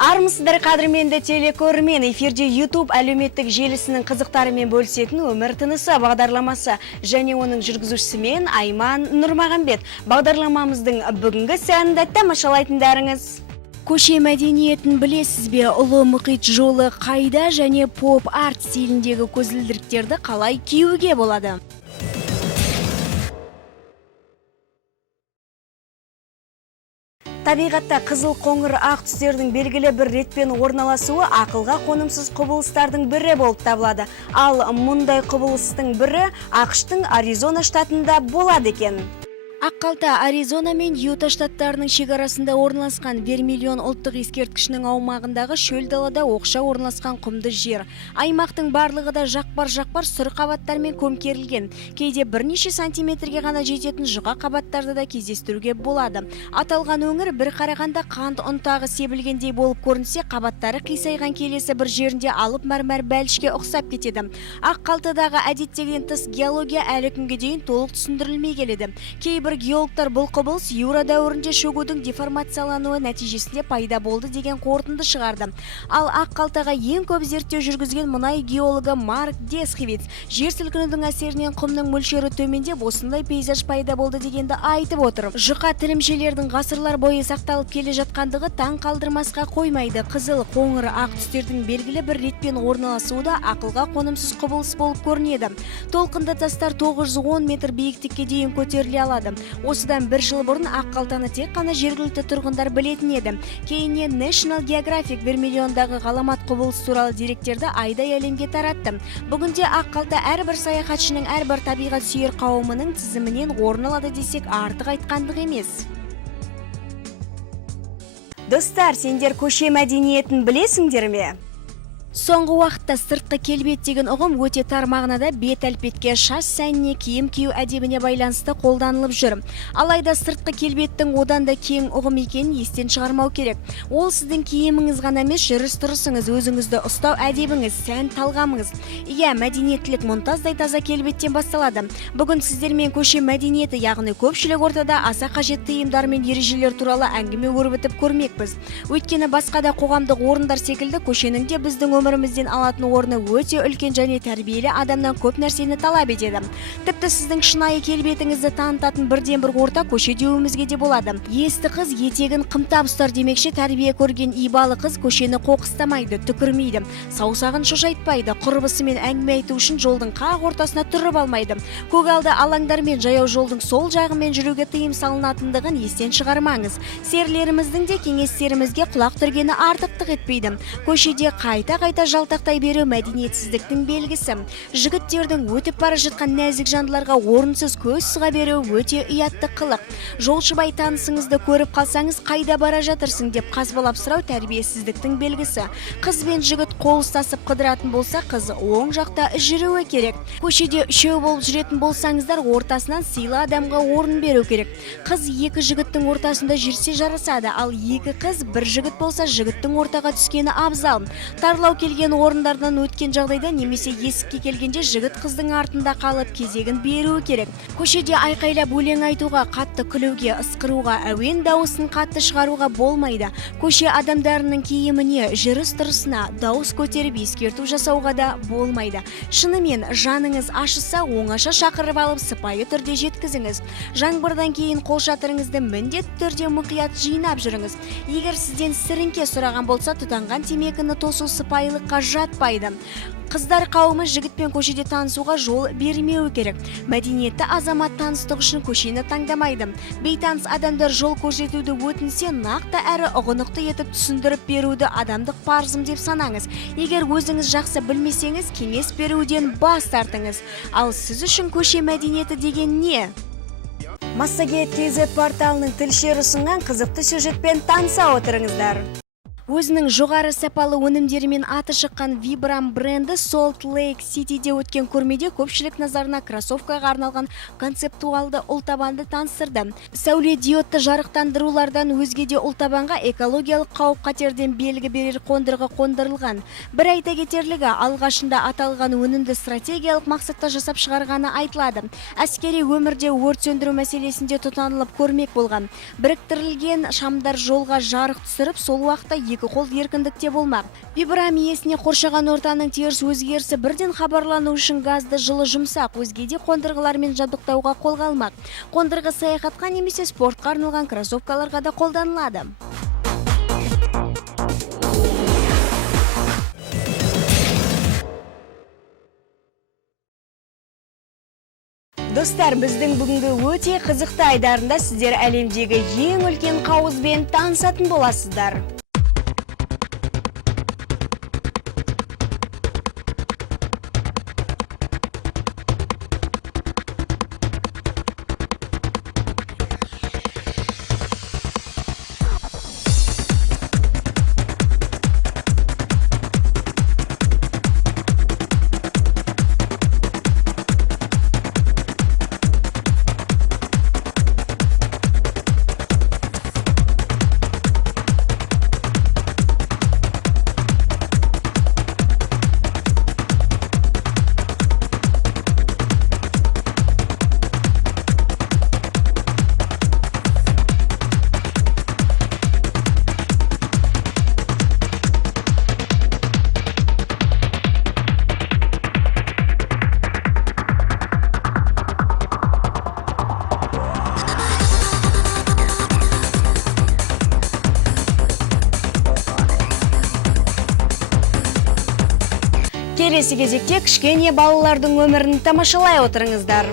Армысыздар қадірменді телекөрермен, эфирде YouTube әлеуметтік желісінің қызықтарымен бөлісетін өмір тынысы бағдарламасы және оның жүргізушісімен Айман Нұрмағамбет. Бағдарламамыздың бүгінгі сәнді тамашалайтындарыңыз. Көше мәдениетін білесіз бе? Ұлы мұхит жолы қайда және поп-арт стиліндегі көзілдіріктерді қалай киюге болады? Табиғатта қызыл, қоңыр, ақ түстердің белгілі бір ретпен орналасуы ақылға қонымсыз құбылыстардың бірі болып табылады. Ал мұндай құбылыстың бірі ақштың Аризона штатында болады екен. Аққалта Аризона мен Юта штаттарының шекарасында орналасқан Вермиллион ұлттық ескерткішінің аумағындағы шөл далада оқша орналасқан құмды жер. Аймақтың барлығы да жақпар-жақпар сұр қабаттармен көмкерілген. Кейде бірнеше сантиметрге ғана жететін жұқа қабаттарды да кездестіруге болады. Аталған өңір бір қарағанда қант ұнтағы себілгендей болып көрінсе, қабаттары қисайған келесі бір жерінде алып мәрмәр бәлішке ұқсап кетеді. Аққалтадағы әдеттегіден тыс геология әлі күнге дейін толық түсіндірілмей келеді. Кейбір геологтар бұл құбылыс Юра дәуірінде шөгудің деформациялануы нәтижесінде пайда болды деген қорытынды шығарды. Ал Аққалтаға ең көп зерттеу жүргізген мұнай геологы Марк Десхевиц жер сілкінудің әсерінен құмның мөлшері төмендеп, осындай пейзаж пайда болды дегенді айтып отыр. Жұқа тілімшелердің ғасырлар бойы сақталып келе жатқандығы таң қалдырмасқа қоймайды. Қызыл, қоңыр, ақ түстердің белгілі бір ретпен орналасуы да ақылға қонымсыз құбылыс болып көрінеді. Толқынды тастар 910 метр биіктікке дейін көтеріле алады. Осыдан бір жыл бұрын Аққалтаны тек қана жергілікті тұрғындар білетін еді. Кейіннен National Geographic Вермиллиондағы ғаламат құбылыс туралы деректерді айдай әлемге таратты. Бүгінде Аққалта әрбір саяхатшының, әрбір табиғат сүйер қауымының тізімінен орын алады десек артық айтқандық емес. Достар, сендер көше мәдениетін білесіңдер ме? Соңғы уақытта сыртқы келбет деген ұғым өте тар мағынада бет әлпетке, шаш сәніне, киім кию әдебіне байланысты қолданылып жүр. Алайда сыртқы келбеттің одан да кең ұғым екенін естен шығармау керек. Ол сіздің киіміңіз ғана емес, жүріс-тұрысыңыз, өзіңізді ұстау әдебіңіз, сән талғамыңыз. Иә, мәдениеттілік мұнтаздай таза келбеттен басталады. Бүгін сіздермен көше мәдениеті, яғни көпшілік ортада аса қажетті тыйымдар мен ережелер туралы әңгіме өрбітіп көрмекпіз. Өйткені басқа да қоғамдық орындар секілді көшенің де біздің өмірімізден алатын орны өте үлкен және тәрбиелі адамнан көп нәрсені талап етеді. Тіпті сіздің шынайы келбетіңізді танытатын бірден бір орта көше деуімізге де болады. Есті қыз етегін қымтап ұстар демекші, тәрбие көрген ибалы қыз көшені қоқыстамайды, түкірмейді, саусағын шошайтпайды, құрбысымен әңгіме айту үшін жолдың қақ ортасына тұрып алмайды. Көгалды алаңдар мен жаяу жолдың сол жағымен жүруге тыйым салынатындығын естен шығармаңыз. Серлеріміздің де кеңестерімізге құлақ түргені артықтық етпейді. Көшеде қайта жалтақтай беру мәдениетсіздіктің белгісі. Жігіттердің өтіп бара жатқан нәзік жандыларға орынсыз көз сұға беру өте ұятты қылық. Жолшыбай танысыңызды көріп қалсаңыз, қайда бара жатырсың деп қазбалап сұрау тәрбиесіздіктің белгісі. Қыз бен жігіт қол ұстасып қыдыратын болса, қыз оң жақта жүруі керек. Көшеде үшеу болып жүретін болсаңыздар, ортасынан сыйлы адамға орын беру керек. Қыз екі жігіттің ортасында жүрсе жарасады, ал екі қыз бір жігіт болса, жігіттің ортаға түскені абзал. Тарлау келген орындардан өткен жағдайда немесе есікке келгенде жігіт қыздың артында қалып кезегін беруі керек. Көшеде айқайлап өлең айтуға, қатты күлуге, ысқыруға, әуен дауысын қатты шығаруға болмайды. Көше адамдарының киіміне, жүріс-тұрысына дауыс көтеріп ескерту жасауға да болмайды. Шынымен жаныңыз ашыса, оңаша шақырып алып сыпайы түрде жеткізіңіз. Жаңбырдан кейін қолшатырыңызды міндетті түрде мұқият жинап жүріңіз. Егер сізден сіріңке сұраған болса, тұтанған темекіні тосу сыпайылыққа жатпайды. Қыздар қауымы жігітпен көшеде танысуға жол бермеуі керек. Мәдениетті азамат таныстық үшін көшені таңдамайды. Бейтаныс адамдар жол көрсетуді өтінсе, нақты әрі ұғынықты етіп түсіндіріп беруді адамдық парызым деп санаңыз. Егер өзіңіз жақсы білмесеңіз, кеңес беруден бас тартыңыз. Ал сіз үшін көше мәдениеті деген не? Массагет KZ порталының тілшілері ұсынған қызықты сюжетпен таныса отырыңыздар. Өзінің жоғары сапалы өнімдерімен аты шыққан Vibram бренді Salt Lake Cityде өткен көрмеде көпшілік назарына кроссовкаға арналған концептуалды ұлтабанды таныстырды. Сәуле диодты жарықтандырулардан өзге де ұлтабанға экологиялық қауіп-қатерден белгі берер қондырғы қондырылған. Бір айта кетерлігі, алғашында аталған өнімді стратегиялық мақсатта жасап шығарғаны айтылады. Әскери өмірде өрт сөндіру мәселесінде тұтанылып көрмек болған. Біріктірілген шамдар жолға жарық түсіріп, сол уақытта екі қол еркіндікте болмақ. Вибрам иесіне қоршаған ортаның теріс өзгерісі бірден хабарлану үшін газды жылы жұмсақ, өзге де қондырғылармен жабдықтауға қолға алмақ. Қондырғы саяхатқа немесе спортқа арналған кроссовкаларға да қолданылады. Достар, біздің бүгінгі өте қызықты айдарында сіздер әлемдегі ең үлкен қауызбен танысатын боласыздар. Келесі кезекте кішкене балалардың өмірін тамашалай отырыңыздар.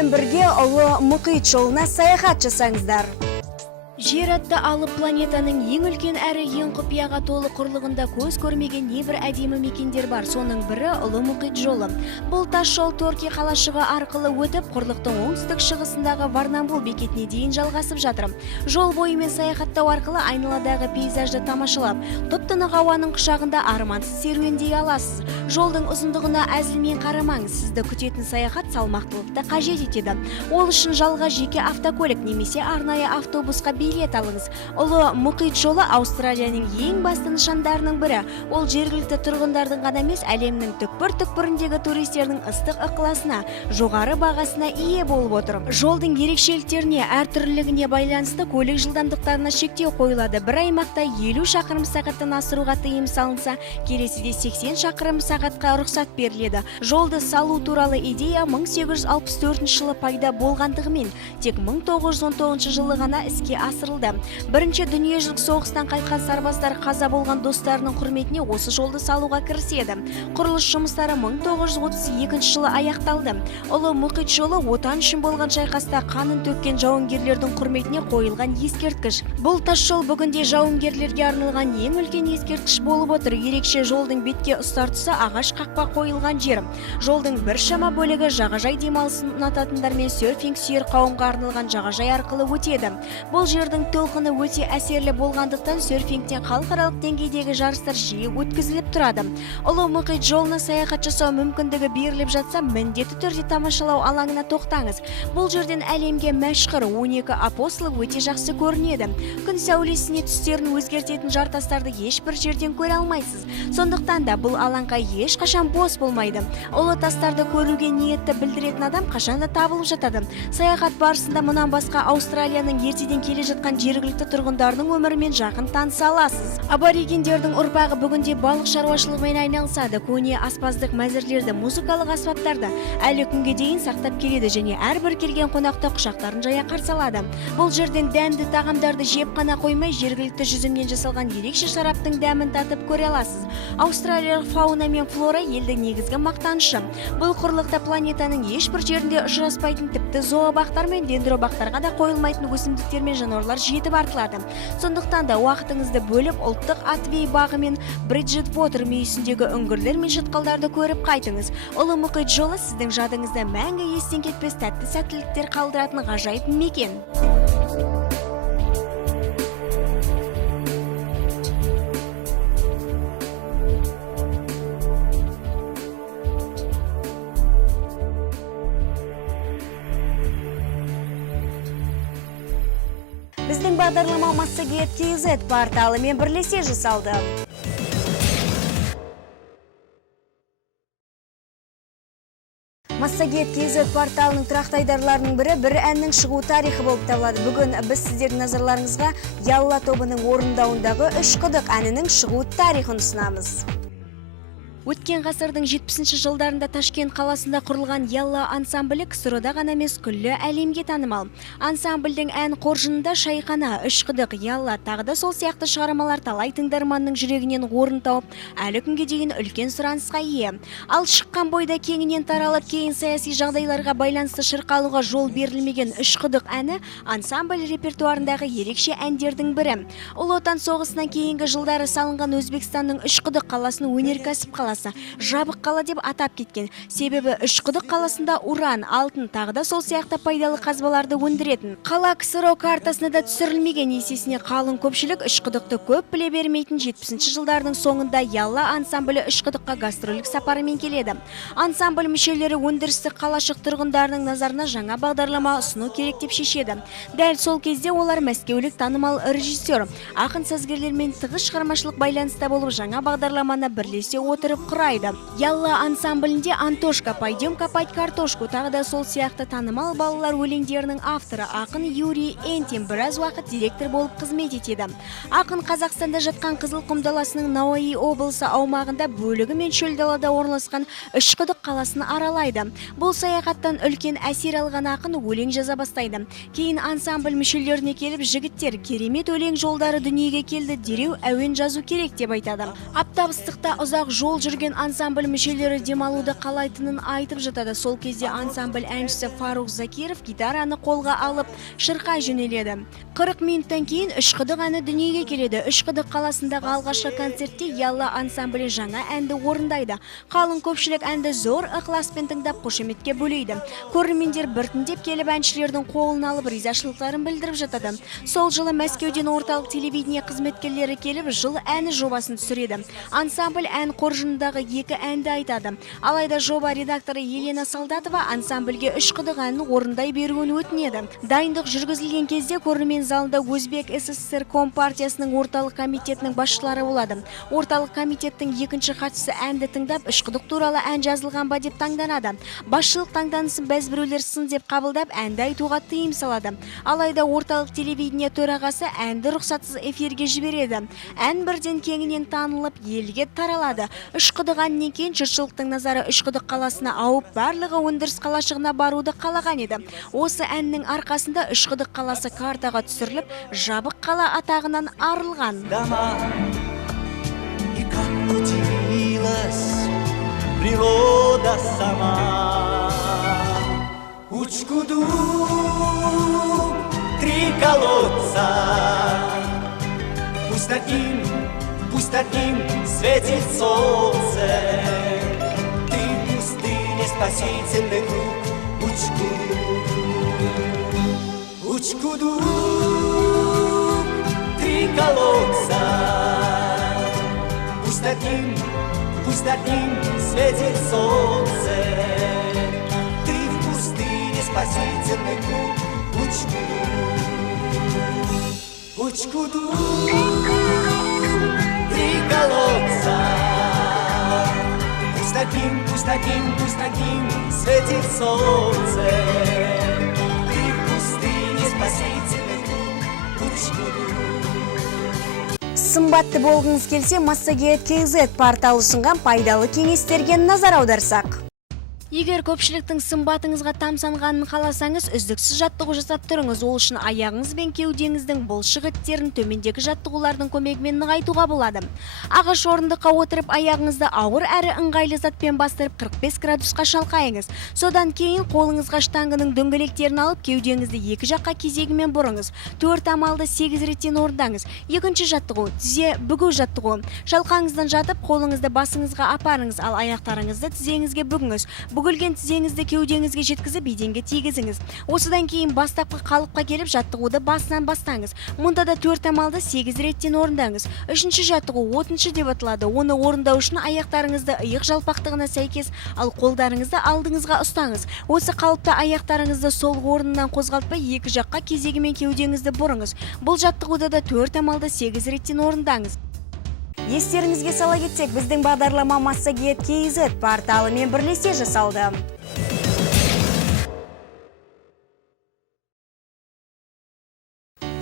бізбен бірге ұлы мұхит жолына саяхат жасаңыздар. Жер атты алып планетаның ең үлкен әрі ең құпияға толы құрлығында көз көрмеген небір әдемі мекендер бар. Соның бірі ұлы мұхит жолы. Бұл тас жол Торки қалашығы арқылы өтіп, құрлықтың оңтүстік шығысындағы Варнамбул бекетіне дейін жалғасып жатыр. Жол бойымен саяхаттау арқылы айналадағы пейзажды тамашалап, тұп-тұнық ауаның құшағында армансыз серуендей аласыз. Жолдың ұзындығына әзілмен қарамаңыз, сізді күтетін саяхат салмақтылықты қажет етеді. Ол үшін жалға жеке автокөлік немесе арнайы автобусқа билет алыңыз. Ұлы мұхит жолы Аустралияның ең басты нышандарының бірі. Ол жергілікті тұрғындардың ғана емес, әлемнің түкпір-түкпіріндегі туристердің ыстық ықыласына, жоғары бағасына ие болып отыр. Жолдың ерекшеліктеріне, әртүрлілігіне байланысты көлік жылдамдықтарына шектеу қойылады. Бір аймақта 50 шақырым сағаттан асыруға тыйым салынса, келесіде 80 шақырым сағатқа рұқсат беріледі. Жолды салу туралы идея 1864 жылы пайда болғандығымен, тек 1919 жылы ғана іске асырылды. Бірінші дүниежүзілік соғыстан қайтқан сарбаздар қаза болған достарының құрметіне осы жолды салуға кіріседі. Құрылыс жұмыстары 1932 жылы аяқталды. Ұлы мұхит жолы отан үшін болған шайқаста қанын төккен жауынгерлердің құрметіне қойылған ескерткіш. Бұл тас жол бүгінде жауынгерлерге арналған ең үлкен ескерткіш болып отыр. Ерекше жолдың бетке ұстар тұсы ағаш қақпа қойылған жер. Жолдың біршама бөлігі жағажай демалысын ұнататындар мен серфинг сүйер қауымға арналған жағажай арқылы өтеді. Бұл жердің толқыны өте әсерлі болғандықтан серфингтен халықаралық деңгейдегі жарыстар жиі өткізіліп тұрады. Ұлы мұхит жолына саяхат жасау мүмкіндігі беріліп жатса, міндетті түрде тамашалау алаңына тоқтаңыз. Бұл жерден әлемге мәшһүр 12 апостол өте жақсы көрінеді. Күн сәулесіне түстерін өзгертетін жартастарды ешбір жерден көре алмайсыз. Сондықтан да бұл алаңға ешқашан бос болмайды. Ұлы тастарды көруге ниетті білдіретін адам қашанда табылып жатады. Саяхат барысында мұнан басқа Аустралияның ертеден келе жатқан жергілікті тұрғындарының өмірімен жақын таныса аласыз. Аборигендердің ұрпағы бүгінде балық шаруашылығымен айналысады. Көне аспаздық мәзірлерді, музыкалық аспаптарды әлі күнге дейін сақтап келеді және әрбір келген қонақты құшақтарын жая қарсы алады. Бұл жерден дәмді тағамдарды жеп қана қоймай, жергілікті жүзімнен жасалған ерекше шараптың дәмін татып көре аласыз. Аустралиялық фауна мен флора елдің негізгі мақтанышы. Бұл құрлықта планетаның ешбір жерінде ұшыраспайтын, тіпті зообақтар мен дендробақтарға да қойылмайтын өсімдіктер мен жануарлар жетіп артылады. Сондықтан да уақытыңызды бөліп ұлттық Атвей бағы мен Бриджит Вотер мүйісіндегі үңгірлер мен шытқалдарды көріп қайтыңыз. Ұлы мұхит жолы сіздің жадыңызда мәңгі естен кетпес тәтті сәттіліктер қалдыратын ғажайып мекен. Біздің бағдарлама Массагет KZ порталымен бірлесе жасалды. Массагет KZ порталының тұрақты айдарларының бірі бір әннің шығу тарихы болып табылады. Бүгін біз сіздердің назарларыңызға Ялла тобының орындауындағы Үш құдық әнінің шығу тарихын ұсынамыз. Өткен ғасырдың 70 жылдарында Ташкент қаласында құрылған Ялла ансамблі КСР-да ғана емес, күллі әлемге танымал. Ансамбльдің ән қоржынында Шайқана, Үш құдық, Ялла, тағы да сол сияқты шығармалар талай тыңдарманның жүрегінен орын тауып, әлі күнге дейін үлкен сұранысқа ие. Ал шыққан бойда кеңінен таралып, кейін саяси жағдайларға байланысты шырқалуға жол берілмеген Үш құдық әні ансамбль репертуарындағы ерекше әндердің бірі. Ұлы отан соғысынан кейінгі жылдары салынған Өзбекстанның Үш құдық қаласын өнеркәсіп қаласы, жабық қала деп атап кеткен. Себебі Үш құдық қаласында уран, алтын, тағы да сол сияқты пайдалы қазбаларды өндіретін. Қала КСР картасына да түсірілмеген. Есесіне қалың көпшілік Үш құдықты көп біле бермейтін 70 жылдардың соңында Ялла ансамблі Үш құдыққа гастролік сапарымен келеді. Ансамбль мүшелері өндірістік қалашық тұрғындарының назарына жаңа бағдарлама ұсыну керек деп шешеді. Дәл сол кезде олар мәскеулік танымал режиссер, ақын сазгерлермен тығыз шығармашылық байланыста болып жаңа бағдарламаны бірлесе отырып құрайды. Ялла ансамблінде Антошка, пойдем копать картошку, тағы да сол сияқты танымал балалар өлеңдерінің авторы ақын Юрий Энтин біраз уақыт директор болып қызмет етеді. Ақын Қазақстанда жатқан Қызылқұм даласының Науаи облысы аумағында бөлігі мен шөл далада орналасқан Үш құдық қаласын аралайды. Бұл саяхаттан үлкен әсер алған ақын өлең жаза бастайды. Кейін ансамбль мүшелеріне келіп, жігіттер, керемет өлең жолдары дүниеге келді, дереу әуен жазу керек деп айтады. Аптап ыстықта ұзақ жол жүрген ансамбль мүшелері демалуды қалайтынын айтып жатады. Сол кезде ансамбль әншісі Фарух Закиров гитараны қолға алып шырқай жөнеледі. 40 минуттан кейін Үшқұдық әні дүниеге келеді. Үшқұдық қаласындағы алғашқы концертте Ялла ансамблі жаңа әнді орындайды. Қалың көпшілік әнді зор ықыласпен тыңдап қошеметке бөлейді. Көрермендер біртіндеп келіп әншілердің қолын алып ризашылықтарын білдіріп жатады. Сол жылы Мәскеуден орталық телевидение қызметкерлері келіп жыл әні жобасын түсіреді. Ансамбль ән қоржынындағы 2 әнді айтады. Алайда жоба редакторы Елена Солдатова ансамбльге Үшқұдық әнін орындай беруін өтінеді. Дайындық жүргізілген кезде көрермен залында Өзбек СССР Компартиясының орталық комитетінің басшылары болады. Орталық комитеттің екінші хатшысы әнді тыңдап, Үшқұдық туралы ән жазылған ба деп таңданады. Басшылық таңданысын бәзбіреулер сын деп қабылдап, әнді айтуға тыйым салады. Алайда орталық телевидение төрағасы әнді рұқсатсыз эфирге жібереді. Ән бірден кеңінен танылып, елге таралады. Үшқұдық әнінен кейін жұртшылықтың назары Үшқұдық қаласына ауып, барлығы өндіріс қалашығына баруды қалаған еді. Осы әннің арқасында Үшқұдық қаласы картаға түсіріліп, жабық қала атағынан арылған. Природа сама. Учкуду, 3 колодца. Пусть над ним светит солнце. Ты в пустыне спасительный круг. Учкуду, 3 колодца. Пусть над ним светит солнце. Ты в пустыне спасительный круг. Учкуду, 3 колодца. Пусть над ним светит солнце. Ты в пустыне спасительный круг. Учкуду. Сымбатты болғыңыз келсе, Массагет KZ порталы ұсынған пайдалы кеңестерге назар аударсақ. Егер көпшіліктің сымбатыңызға тамсанғанын қаласаңыз, үздіксіз жаттығу жасап тұрыңыз. Ол үшін аяғыңыз бен кеудеңіздің бұлшық еттерін төмендегі жаттығулардың көмегімен нығайтуға болады. Ағаш орындыққа отырып, аяғыңызды ауыр әрі ыңғайлы затпен бастырып 45 градусқа шалқайыңыз. Содан кейін қолыңызға штангының дөңгелектерін алып, кеудеңізді екі жаққа кезегімен бұрыңыз. 4 амалды 8 реттен орындаңыз. Екінші жаттығу, тізе бүгу жаттығу. Шалқаңыздан жатып, қолыңызды басыңызға апарыңыз, ал аяқтарыңызды тізеңізге бүгіңіз. Бүгілген тізеңізді кеудеңізге жеткізіп, еденге тигізіңіз. Осыдан кейін бастапқы қалыпқа келіп, жаттығуды басынан бастаңыз. Мұнда да 4 амалды 8 реттен орындаңыз. Үшінші жаттығу отыншы деп аталады. Оны орындау үшін аяқтарыңызды иық жалпақтығына сәйкес, ал қолдарыңызды алдыңызға ұстаңыз. Осы қалыпта аяқтарыңызды сол орнынан қозғалтпай, екі жаққа кезегімен кеудеңізді бұрыңыз. Бұл жаттығуда да 4 амалды 8 реттен орындаңыз. Естеріңізге сала кетсек, біздің бағдарлама Массагет KZ порталымен бірлесе жасалды.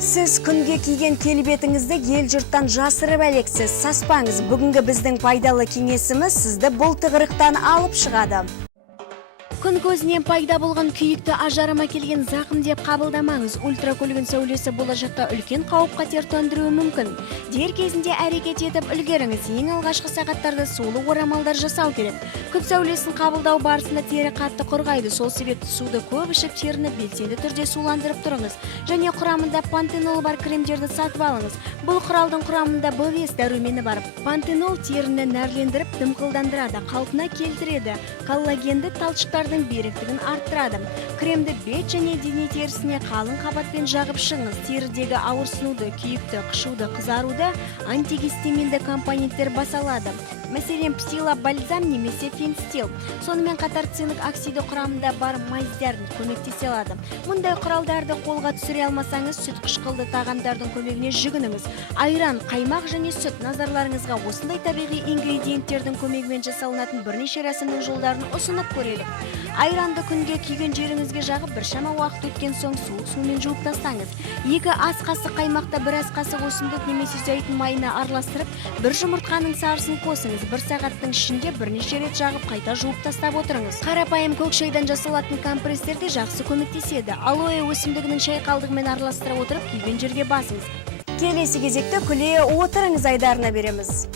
Сіз күнге киген келбетіңізді ел жұрттан жасырып әлексіз. Саспаңыз, бүгінгі біздің пайдалы кеңесіміз сізді бұл тығырықтан алып шығады. Күн көзінен пайда болған күйікті ажарыма келген зақым деп қабылдамаңыз. Ультракүлгін сәулесі болашақта үлкен қауіп-қатер төндіруі мүмкін. Дер кезінде әрекет етіп үлгеріңіз. Ең алғашқы сағаттарда сулы орамалдар жасау керек. Күн сәулесін қабылдау барысында тері қатты құрғайды. Сол себепті суды көп ішіп, теріні белсенді түрде суландырып тұрыңыз. Және құрамында пантенол бар кремдерді сатып алыңыз. Бұл құралдың құрамында БВС дәрумені бар. Пантенол теріні нәрлендіріп, дымқылдандырады, қалпына келтіреді. Коллагенді талшықтардың беріктігін арттырады. Кремді бет және дене терісіне қалың қабатпен жағып шығыңыз. Терідегі ауырсынуды, күйікті, қышуды, қызаруды антигистаминді компоненттер басалады. Мәселен, псила бальзам немесе фенстил. Сонымен қатар цинк оксиді құрамында бар майздардың көмектесе алады. Мұндай құралдарды қолға түсіре алмасаңыз, сүт қышқылды тағамдардың көмегіне жүгініңіз. Айран, қаймақ және сүт назарларыңызға осындай табиғи ингредиенттердің көмегімен жасалынатын бірнеше рәсімнің жолдарын ұсынып көрелік. Айранды күнге күйген жеріңізге жағып, біршама уақыт өткен соң суық сумен жуып тастаңыз. 2 ас қасық қаймақта 1 ас қасық өсімдік немесе зәйтүн майына араластырып, 1 жұмыртқаның сарысын қосыңыз. 1 сағаттың ішінде бірнеше рет жағып, қайта жуып тастап отырыңыз. Қарапайым көк шайдан жасалатын компресстер де жақсы көмектеседі. Алоэ өсімдігінің шайқалдығымен араластыра отырып, күйген жерге басыңыз. Келесі кезекте күле отырыңыз айдарына береміз.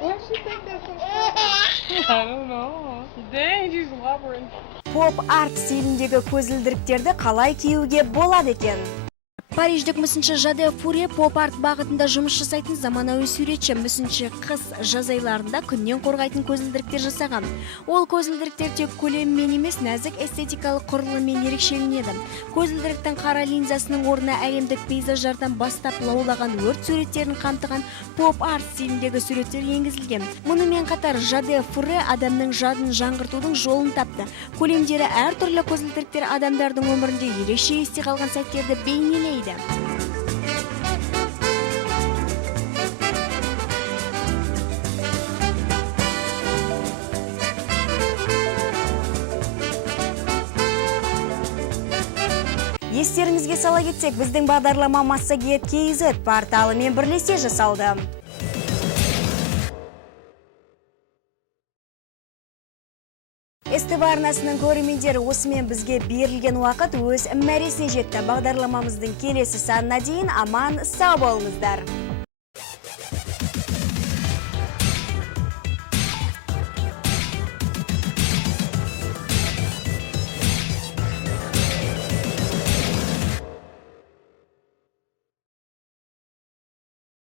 Where'd she think that's from? I don't know. Dang, she's blubbering. Поп-арт стиліндегі көзілдіріктерді қалай киюге болады екен? Париждік мүсінші Жаде Фуре поп-арт бағытында жұмыс жасайтын заманауи суретші мүсінші қыз жаз айларында күннен қорғайтын көзілдіріктер жасаған. Ол көзілдіріктер тек көлеммен емес, нәзік эстетикалық құрылыммен ерекшеленеді. Көзілдіріктің қара линзасының орнына әлемдік пейзаждардан бастап лаулаған өрт суреттерін қамтыған поп-арт стиліндегі суреттер енгізілген. Мұнымен қатар Жаде Фуре адамның жадын жаңғыртудың жолын тапты. Көлемдері әртүрлі көзілдіріктер адамдардың өмірінде ерекше есте қалған сәттерді бейнелейді. Естеріңізге сала кетсек, біздің бағдарлама Massaged.kz порталымен бірлесе жасалды. СТВ арнасының көрермендері, осымен бізге берілген уақыт өз мәресіне жетті. Бағдарламамыздың келесі санына дейін аман сау болыңыздар.